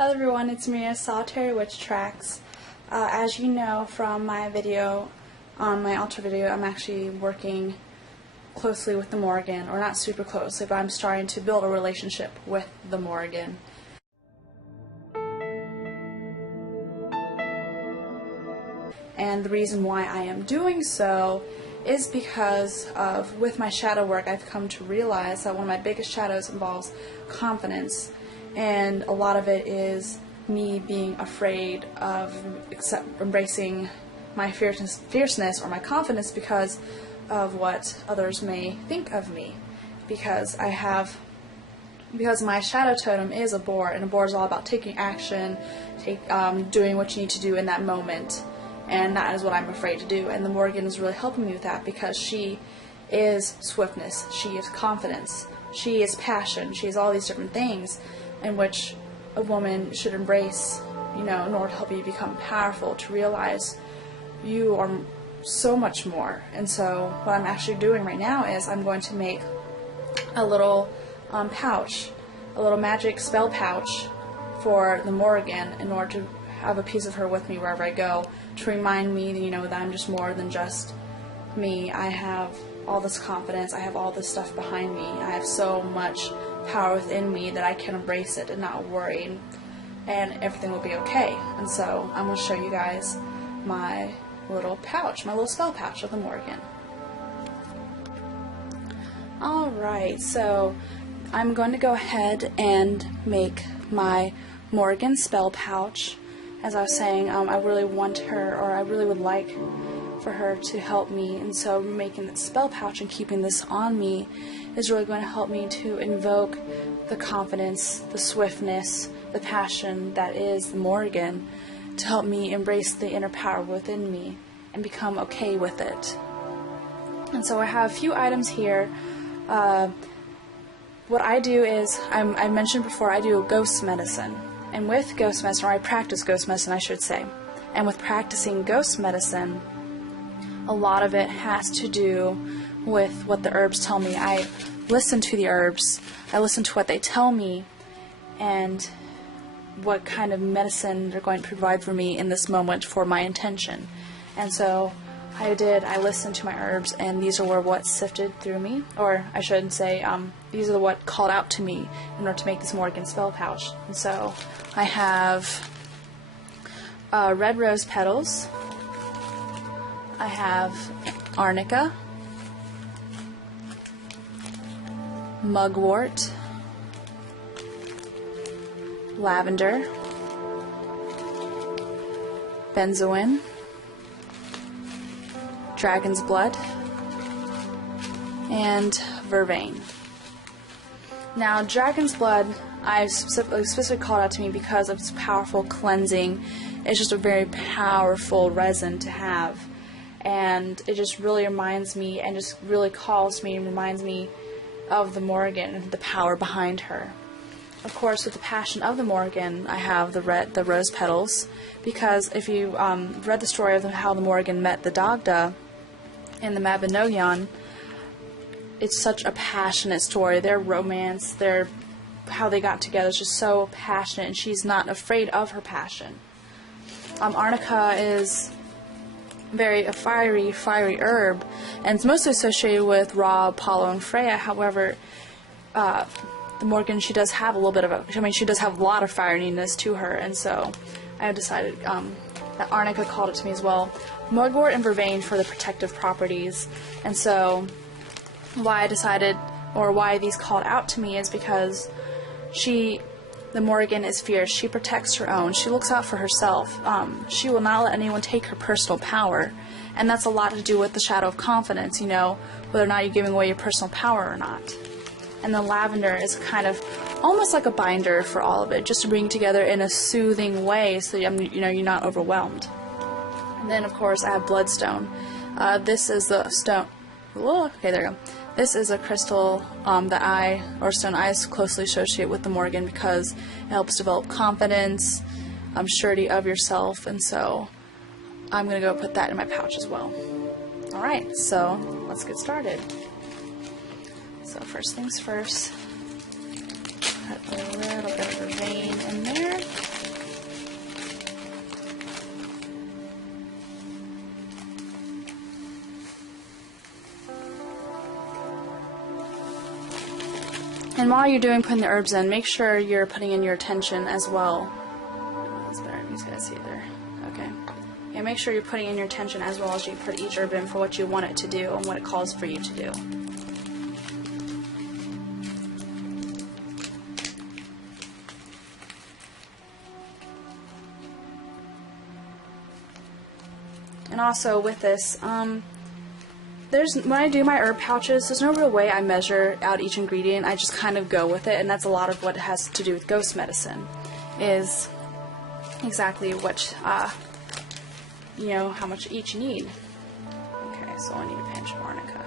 Hello everyone, it's Mia, Solitary Witch Tracks. As you know from my video, my altar video, I'm actually working closely with the Morrigan, or not super closely, but I'm starting to build a relationship with the Morrigan. And the reason why I am doing so is because with my shadow work, I've come to realize that one of my biggest shadows involves confidence. And a lot of it is me being afraid of embracing my fierceness or my confidence because of what others may think of me. Because my shadow totem is a boar, and a boar is all about taking action, doing what you need to do in that moment. And that is what I'm afraid to do. And the Morrigan is really helping me with that because she is swiftness, she is confidence, she is passion, she is all these different things in which a woman should embrace, in order to help you become powerful, to realize you are so much more. And so what I'm actually doing right now is I'm going to make a little pouch, a little magic spell pouch for the Morrigan in order to have a piece of her with me wherever I go, to remind me, that I'm just more than just me. I have all this confidence, I have all this stuff behind me, I have so much power within me that I can embrace it and not worry, and everything will be okay. And so I'm going to show you guys my little pouch, my little spell pouch with the Morrigan. Alright, so I'm going to go ahead and make my Morrigan spell pouch. As I was saying, I really want her, or I really would like for her to help me, and so making the spell pouch and keeping this on me is really going to help me to invoke the confidence, the swiftness, the passion that is the Morrigan, to help me embrace the inner power within me and become okay with it. And so I have a few items here. What I do is, I mentioned before, I do ghost medicine. And with ghost medicine, or I practice ghost medicine, I should say. And with practicing ghost medicine, a lot of it has to do with what the herbs tell me. I listen to the herbs, I listen to what they tell me, and what kind of medicine they're going to provide for me in this moment for my intention. And so I listened to my herbs, and these are what sifted through me, or I shouldn't say, these are what called out to me in order to make this Morrigan spell pouch. And so I have red rose petals, I have arnica, mugwort, lavender, benzoin, dragon's blood, and vervain. Now, dragon's blood, I specifically called out to me because of its powerful cleansing. It's just a very powerful resin to have, and it just really reminds me, and just really calls me and reminds me of the Morrigan and the power behind her. Of course, with the passion of the Morrigan, I have the rose petals, because if you read the story of how the Morrigan met the Dagda in the Mabinogion, it's such a passionate story. Their romance, how they got together is just so passionate, and she's not afraid of her passion. Arnica is a fiery herb, and it's mostly associated with Ra, Apollo, and Freya. However, the Morrigan, she does have a little bit of she does have a lot of fieriness to her, and so I decided that arnica called it to me as well. Mugwort and vervain for the protective properties. And so why I decided, or why these called out to me, is because the Morrigan is fierce. She protects her own. She looks out for herself. She will not let anyone take her personal power. And that's a lot to do with the shadow of confidence, whether or not you're giving away your personal power or not. And the lavender is kind of almost like a binder for all of it, just to bring it together in a soothing way so you're not overwhelmed. And then, of course, I have bloodstone. This is the stone. Okay, there you go. This is a crystal stone I closely associate with the Morrigan because it helps develop confidence, surety of yourself, and so I'm going to go put that in my pouch as well. Alright, so let's get started. So first things first, put a little bit of vervain in there. And while you're putting the herbs in, make sure you're putting in your attention as well. Oh, that's better. You guys see it there. Okay. Yeah, make sure you're putting in your attention as well as you put each herb in for what you want it to do and what it calls for you to do. And also with this, when I do my herb pouches, there's no real way I measure out each ingredient. I just kind of go with it, and that's a lot of what has to do with ghost medicine, is exactly what, how much each you need. Okay, so I need a pinch of arnica.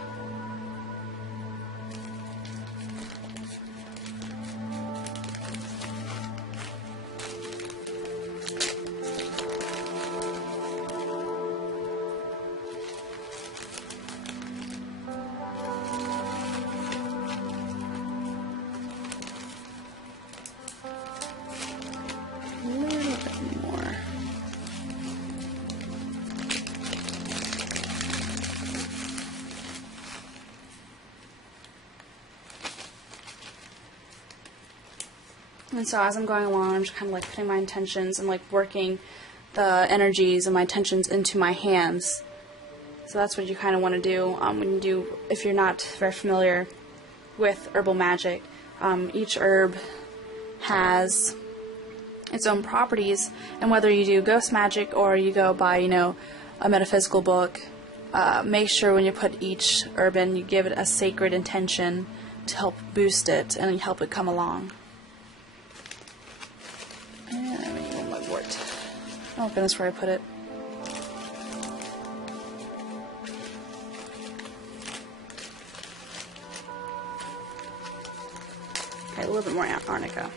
And so as I'm going along, I'm just kind of like putting my intentions and like working the energies and my intentions into my hands. So that's what you kind of want to do when you do, if you're not very familiar with herbal magic. Each herb has its own properties, and whether you do ghost magic or you go by, a metaphysical book, make sure when you put each herb in, you give it a sacred intention to help boost it and help it come along. And I need one mugwort. Oh goodness, where I put it. Okay, a little bit more arnica.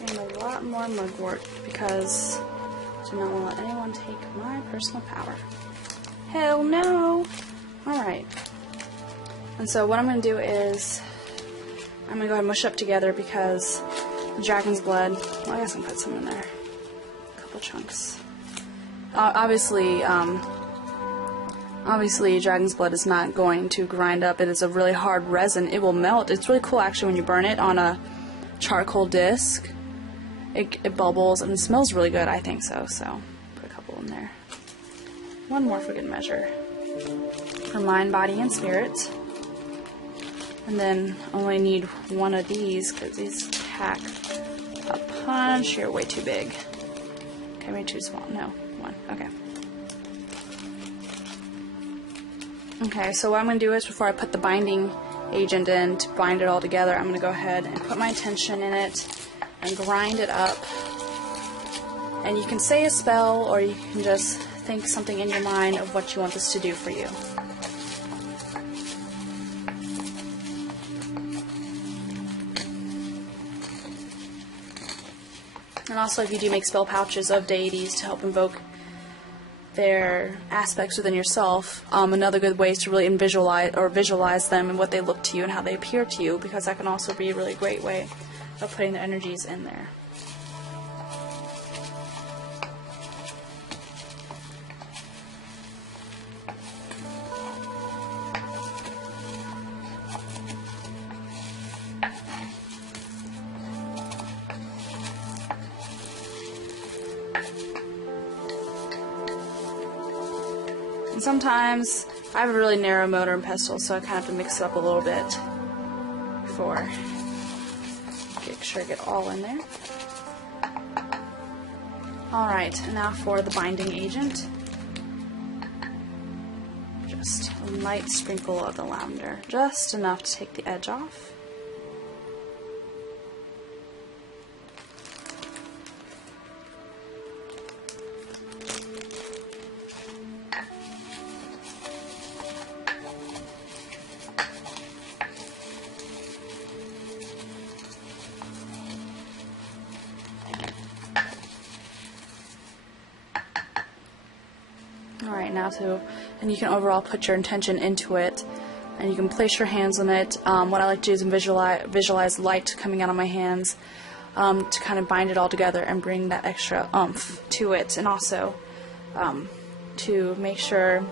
And a lot more mugwort because I do not want to let anyone take my personal power. Hell no! Alright. And so what I'm going to do is I'm going to go ahead and mush up together because dragon's blood, well, I guess I can put some in there. A couple chunks. Obviously, dragon's blood is not going to grind up. It is a really hard resin. It will melt. It's really cool actually when you burn it on a charcoal disc. It bubbles and it smells really good, I think so. So, put a couple in there. One more for good measure. For mind, body, and spirit. And then only need one of these because these pack a punch. You're way too big. Okay, maybe too small. No, one. Okay. Okay, so what I'm going to do is before I put the binding agent in to bind it all together, I'm going to go ahead and put my intention in it and grind it up. And you can say a spell or you can just think something in your mind of what you want this to do for you. And also if you do make spell pouches of deities to help invoke their aspects within yourself, another good way is to really visualize them and what they look to you and how they appear to you, because that can also be a really great way of putting the energies in there. And sometimes I have a really narrow motor and pestle, so I kind of have to mix it up a little bit before make sure I get all in there. Alright, and now for the binding agent. Just a light sprinkle of the lavender, just enough to take the edge off. Alright, now and you can overall put your intention into it, and you can place your hands on it. What I like to do is visualize light coming out of my hands. to kind of bind it all together and bring that extra oomph to it, and also to make sure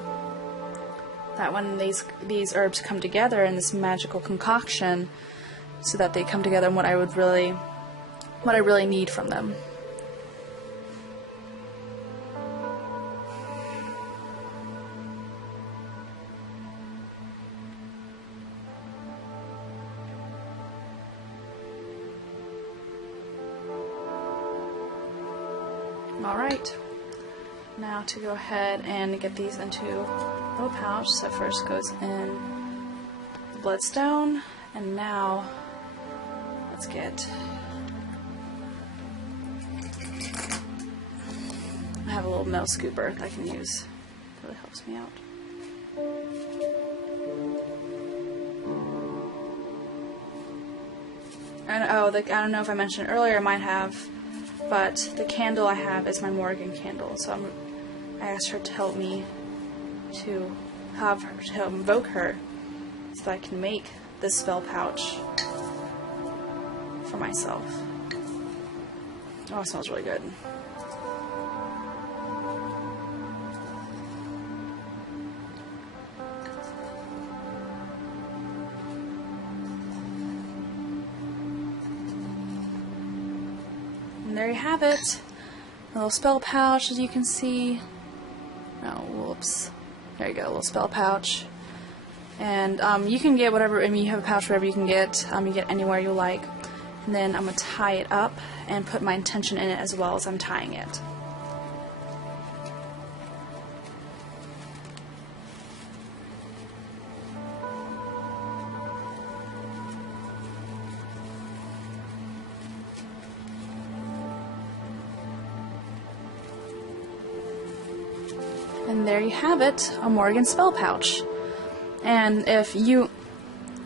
that when these herbs come together in this magical concoction, so that they come together in what I really need from them. Alright, now to go ahead and get these into a little pouch. So first goes in the bloodstone, and now let's get, I have a little metal scooper that I can use. It really helps me out. And I don't know if I mentioned earlier, I might have, but the candle I have is my Morrigan candle, so I asked her to help me to invoke her so that I can make this spell pouch for myself. Oh, it smells really good. And there you have it. A little spell pouch, as you can see. Oh, whoops. There you go, a little spell pouch. And you can get whatever, I mean, you have a pouch wherever you can get. You get anywhere you like. And then I'm going to tie it up and put my intention in it as well as I'm tying it. And there you have it, a Morrigan spell pouch. And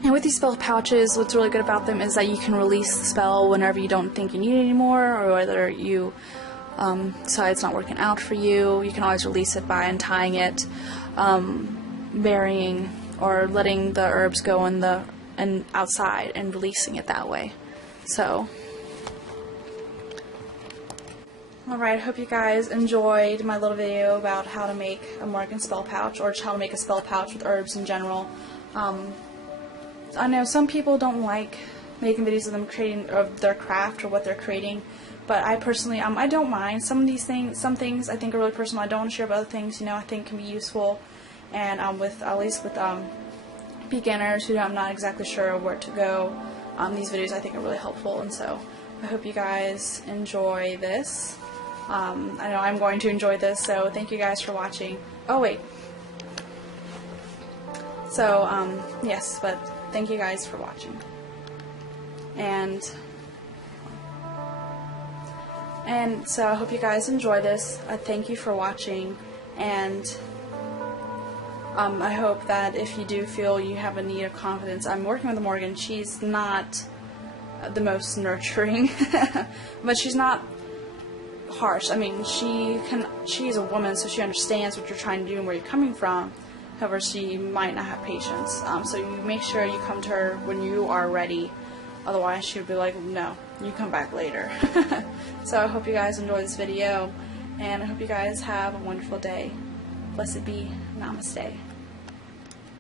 with these spell pouches, what's really good about them is that you can release the spell whenever you don't think you need it anymore, or whether you decide it's not working out for you. You can always release it by untying it, burying, or letting the herbs go in outside and releasing it that way. So, alright, I hope you guys enjoyed my little video about how to make a Morrigan spell pouch, or just how to make a spell pouch with herbs in general. I know some people don't like making videos of them creating their craft or what they're creating, but I personally, I don't mind. Some things I think are really personal. I don't want to share, but other things, I think can be useful, and at least with beginners who I'm not exactly sure where to go, these videos I think are really helpful, and so I hope you guys enjoy this. I know I'm going to enjoy this, so thank you guys for watching. Oh wait. So, yes, but thank you guys for watching. And so I hope you guys enjoy this. Thank you for watching, and I hope that if you do feel you have a need of confidence, I'm working with Morrigan. She's not the most nurturing, but she's not harsh. I mean, she's a woman, so she understands what you're trying to do and where you're coming from. However, she might not have patience. So you make sure you come to her when you are ready. Otherwise, she would be like, no, you come back later. So I hope you guys enjoy this video, and I hope you guys have a wonderful day. Blessed be. Namaste.